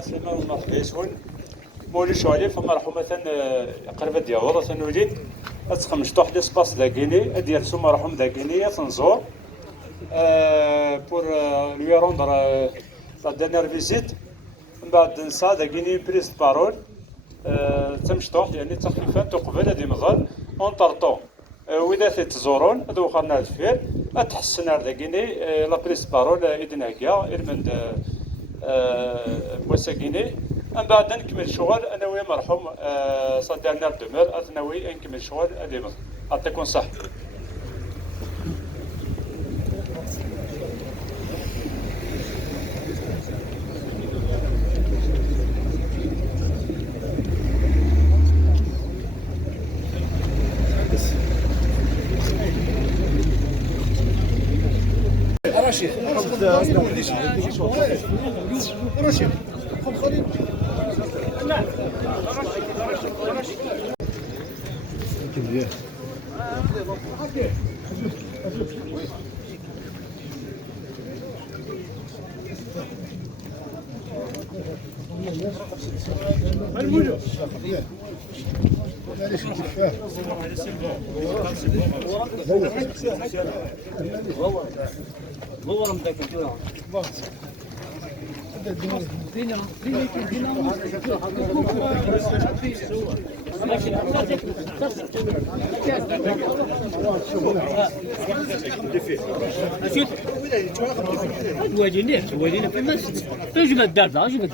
سلمان مرحبا يسون مولي شوالي فمرحو مثلا قريبة ديال تنوليد أتخمش طوح ليسباس داكيني ديال سو مرحوم داكيني تنزور بور لوي روندر لا ديرنيير فيزيت من بعد نسا داكيني بريز بارول تمشطوح يعني تخفيفا تقبل هادي مظل اون طرطو وإذا تزورون هادو خرنا الفير أتحسن على داكيني لا بريز بارول إذن هكا إرمند بوساكيني من بعد نكمل شغل انا ويا مرحوم صدرنا الدمر اثنوي نكمل شغل هذه يعطيكم الصحه. رشيد رشيد خليل لا تواجهني في المسجد تجي الدار اجي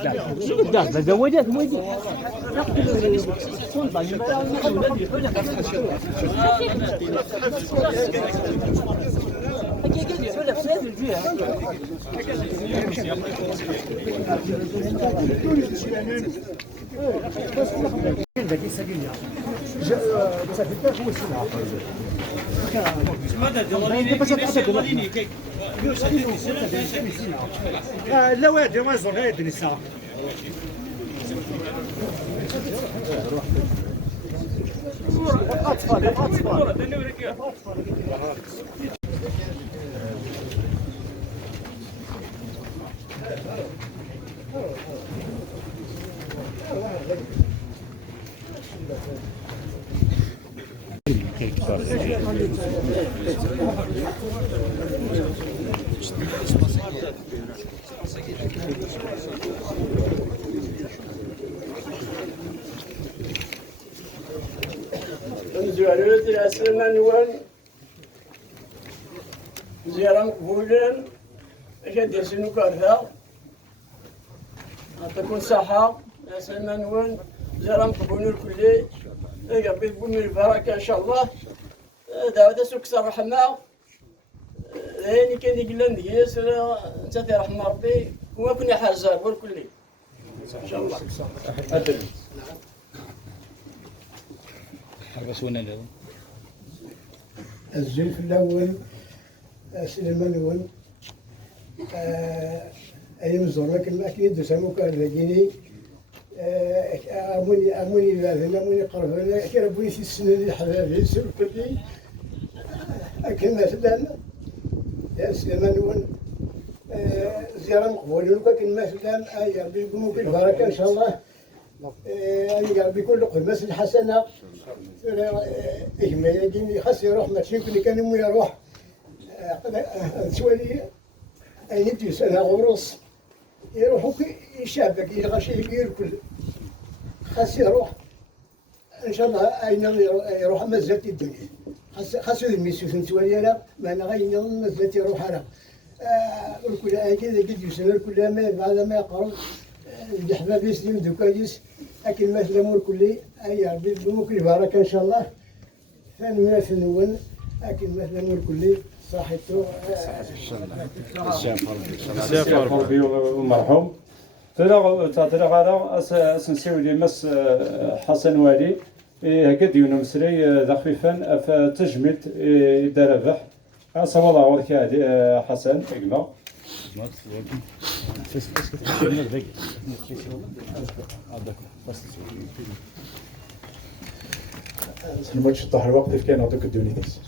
الدار زوجات ودي لا وادي ما يزور غير النساء اطفال زيارة الأسلام نوال زيارة مقبولة أجد يسنو كارثة تكون صحة الأسلام نوال زيارة مقبولة الكلي يقبل بوم البركة إن شاء الله دعوة سكس الرحمة هاني كان يقلن ديس نتا رحمة ربي وما كنا حازار والكلي إن شاء الله الزلف الأول سليمان الأول أيام زورك الأكيد سموك الرجيني أموني باذن أموني قربنا كربوني في السنة اللي حبابي سر كلي أكل مثلا يا سليمان الأول زيارة مقبولة لكن مثلا أي ربي يقوموا بالبركة إن شاء الله أي ربي كل قمة الحسنة إجمالي ديني خاص يروح ماشي كل كان مو يروح سوالي أي ندي سنة غروس يروحوا يشابك يغشي يركل خاص يروح إن شاء الله أين يروح مزات الدنيا خاص يمسوا سوالي أنا ما أنا غير مزات يروح أنا الكل أكيد قد يسمى الكل ما بعد ما يقرب الحباب يسلم دوكايس لكن مثل الأمور كلي أي ربي ممكن بركة إن شاء الله ثاني من الفنون لكن مثل الأمور كلي صاحبته السيف ربي والمرحوم تطرق على أسنسيو لي مس حسن والي هكا ديونا مسري ذا خفيفا فتجمد دار ربح صلى الله عليه حسن إجماع الماتش طاح الوقت في كان نعطيك الدوني ناس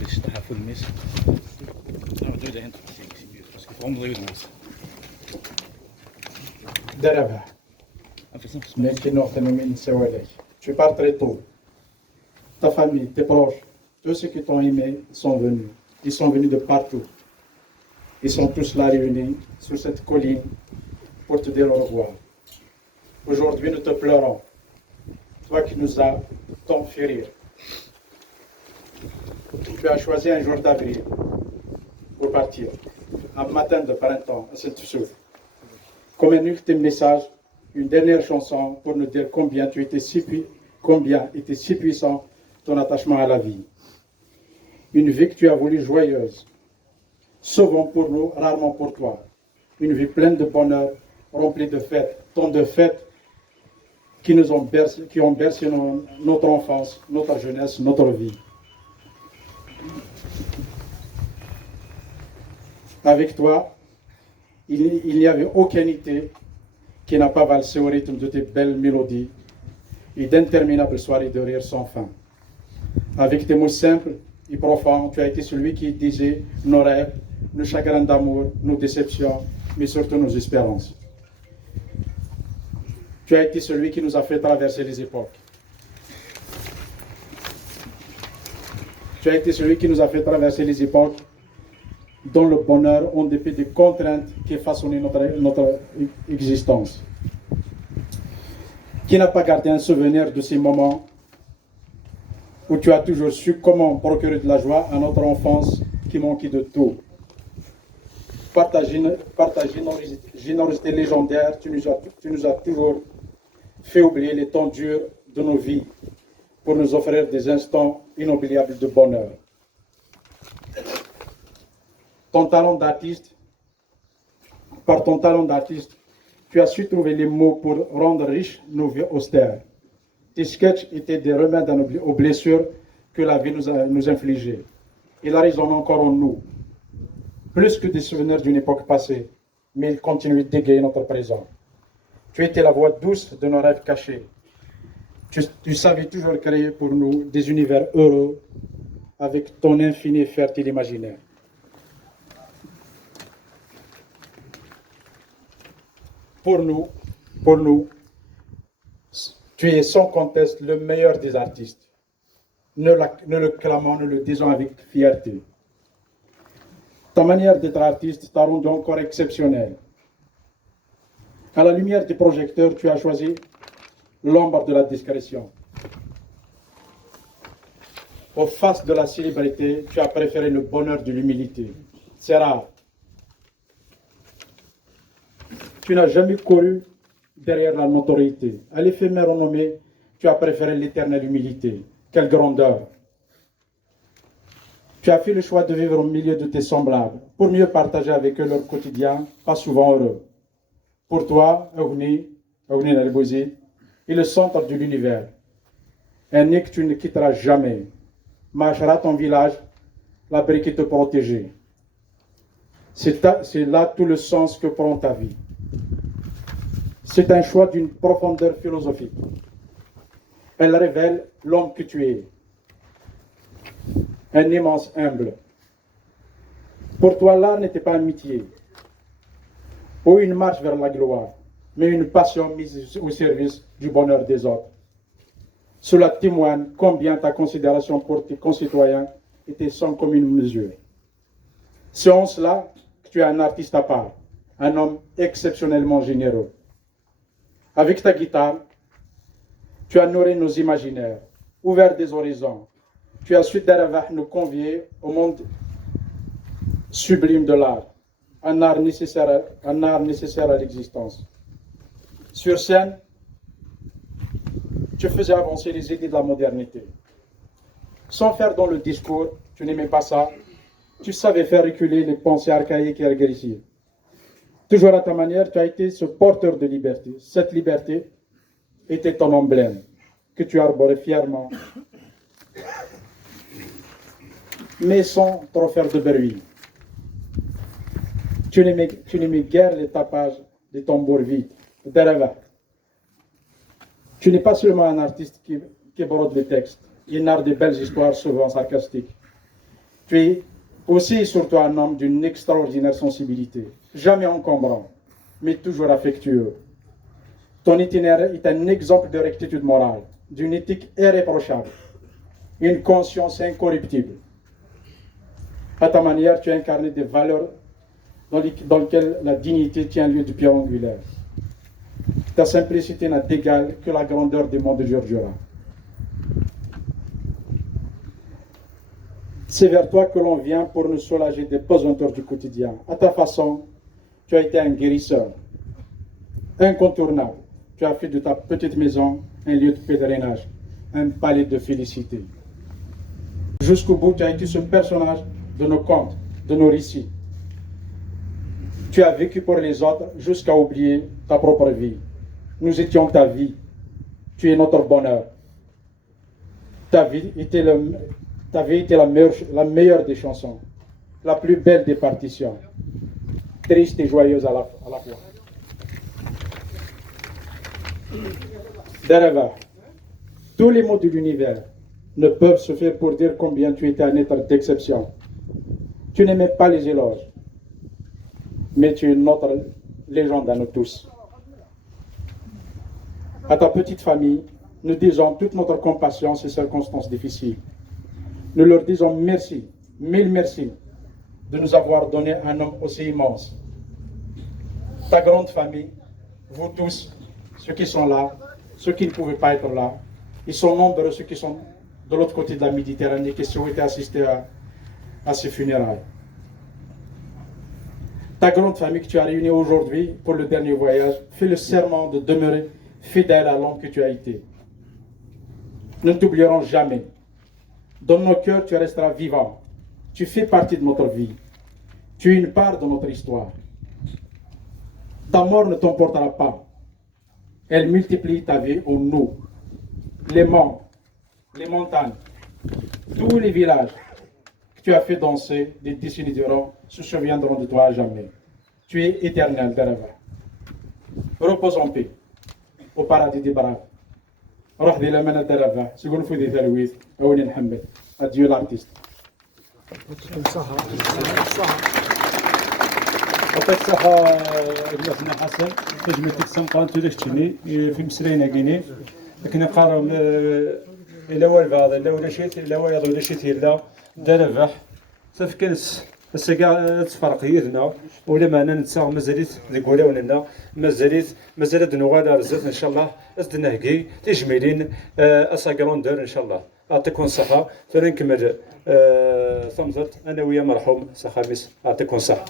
باش تحفل الميس نعطيو ده هنا باسكو فهم ضيو الناس d'Arava. Mais qui n'ont pas nommé Nsewalek. Tu pars très tôt. Ta famille, tes proches, tous ceux qui t'ont aimé sont venus. Ils sont venus de partout. Ils sont tous là réunis sur cette colline pour te dire au revoir. Aujourd'hui, nous te pleurons. Toi qui nous as tant fait rire. Tu as choisi un jour d'avril pour partir. Un matin de printemps à Saint-Oussouf. Comme un ultime message, une dernière chanson pour nous dire combien était si puissant ton attachement à la vie. Une vie que tu as voulu joyeuse, souvent pour nous, rarement pour toi. Une vie pleine de bonheur, remplie de fêtes, tant de fêtes qui ont bercé notre enfance, notre jeunesse, notre vie. Avec toi, il n'y avait aucun été qui n'a pas valsé au rythme de tes belles mélodies et d'interminables soirées de rire sans fin. Avec tes mots simples et profonds, tu as été celui qui disait nos rêves, nos chagrins d'amour, nos déceptions, mais surtout nos espérances. Tu as été celui qui nous a fait traverser les époques. Tu as été celui qui nous a fait traverser les époques dans le bonheur, en dépit des contraintes qui façonnaient notre existence. Qui n'a pas gardé un souvenir de ces moments où tu as toujours su comment procurer de la joie à notre enfance qui manquait de tout. Par ta générosité légendaire, tu nous as toujours fait oublier les temps durs de nos vies pour nous offrir des instants inoubliables de bonheur. Par ton talent d'artiste, tu as su trouver les mots pour rendre riches nos vies austères. Tes sketchs étaient des remèdes aux blessures que la vie nous infligeait. Ils résonnent encore en nous, plus que des souvenirs d'une époque passée, mais ils continuent d'égayer notre présent. Tu étais la voix douce de nos rêves cachés. Tu savais toujours créer pour nous des univers heureux avec ton infini et fertile imaginaire. Pour nous, tu es sans conteste le meilleur des artistes. Ne le clamons, ne le disons avec fierté. Ta manière d'être artiste t'a rendu encore exceptionnel. À la lumière des projecteurs, tu as choisi l'ombre de la discrétion. Aux faces de la célébrité, tu as préféré le bonheur de l'humilité. C'est rare. Tu n'as jamais couru derrière la notoriété. À l'éphémère renommée, tu as préféré l'éternelle humilité. Quelle grandeur! Tu as fait le choix de vivre au milieu de tes semblables, pour mieux partager avec eux leur quotidien, pas souvent heureux. Pour toi, Ouni Nalbouzi, est le centre de l'univers. Un nid que tu ne quitteras jamais. Machara, ton village, l'abri qui te protégeait. C'est là tout le sens que prend ta vie. C'est un choix d'une profondeur philosophique. Elle révèle l'homme que tu es. Un immense humble. Pour toi, l'art n'était pas un métier ou une marche vers la gloire, mais une passion mise au service du bonheur des autres. Cela témoigne combien ta considération pour tes concitoyens était sans commune mesure. C'est en cela que tu es un artiste à part, un homme exceptionnellement généreux. Avec ta guitare, tu as nourri nos imaginaires, ouvert des horizons. Tu as su nous convier au monde sublime de l'art, un art nécessaire à l'existence. Sur scène, tu faisais avancer les idées de la modernité. Sans faire dans le discours, tu n'aimais pas ça, tu savais faire reculer les pensées archaïques et agressives. Toujours à ta manière, tu as été ce porteur de liberté. Cette liberté était ton emblème, que tu arborais fièrement, mais sans trop faire de bruit. Tu n'aimais guère les tapages des tambours vides, d'Arava. Tu n'es pas seulement un artiste qui brode les textes, il narre de belles histoires souvent sarcastiques. Tu es aussi et surtout un homme d'une extraordinaire sensibilité, jamais encombrant, mais toujours affectueux. Ton itinéraire est un exemple de rectitude morale, d'une éthique irréprochable, une conscience incorruptible. À ta manière, tu as incarné des valeurs dans lesquelles la dignité tient lieu de pierre angulaire. Ta simplicité n'a d'égal que la grandeur du monde de Giorgiora. C'est vers toi que l'on vient pour nous soulager des pesanteurs du quotidien. À ta façon, tu as été un guérisseur, incontournable. Tu as fait de ta petite maison un lieu de pèlerinage, un palais de félicité. Jusqu'au bout, tu as été ce personnage de nos contes, de nos récits. Tu as vécu pour les autres jusqu'à oublier ta propre vie. Nous étions ta vie. Tu es notre bonheur. Ta vie était la meilleure des chansons, la plus belle des partitions, triste et joyeuse à la fois. Dereva, tous les mots de l'univers ne peuvent se faire pour dire combien tu étais un être d'exception. Tu n'aimais pas les éloges, mais tu es notre légende à nous tous. À ta petite famille, nous disons toute notre compassion ces circonstances difficiles. Nous leur disons merci, mille merci, de nous avoir donné un homme aussi immense. Ta grande famille, vous tous, ceux qui sont là, ceux qui ne pouvaient pas être là, ils sont nombreux, ceux qui sont de l'autre côté de la Méditerranée, qui souhaitent assister à ces funérailles. Ta grande famille que tu as réunie aujourd'hui pour le dernier voyage, fais le serment de demeurer fidèle à l'homme que tu as été. Nous ne t'oublierons jamais. Dans nos cœurs, tu resteras vivant. Tu fais partie de notre vie. Tu es une part de notre histoire. Ta mort ne t'emportera pas. Elle multiplie ta vie en nous. Les monts, les montagnes, tous les villages que tu as fait danser des décennies durant se souviendront de toi à jamais. Tu es éternel, Dereva. Repose en paix au paradis des braves. روح دي لمنا دربها سيقولوا في ذي ثلويث أولي نحمد أديو الارتيست وقت صحة ابن حسن تجمع تكسم قانتو داكتشني في مسرينا كيني لكن نقارن إلا والبعض إلا ولا شيء إلا ولا شيء إلا دربح صافي كنس بس كاع تفرق يدنا ولا معنا نتساغ مازاليت ذيك ولا ولنا مازالت نوال رزت ان شاء الله ازدنا هكي تجميلين اساكروندر ان شاء الله يعطيكم الصحه فنكمل صمزت انا ويا مرحوم سخامس يعطيكم الصحه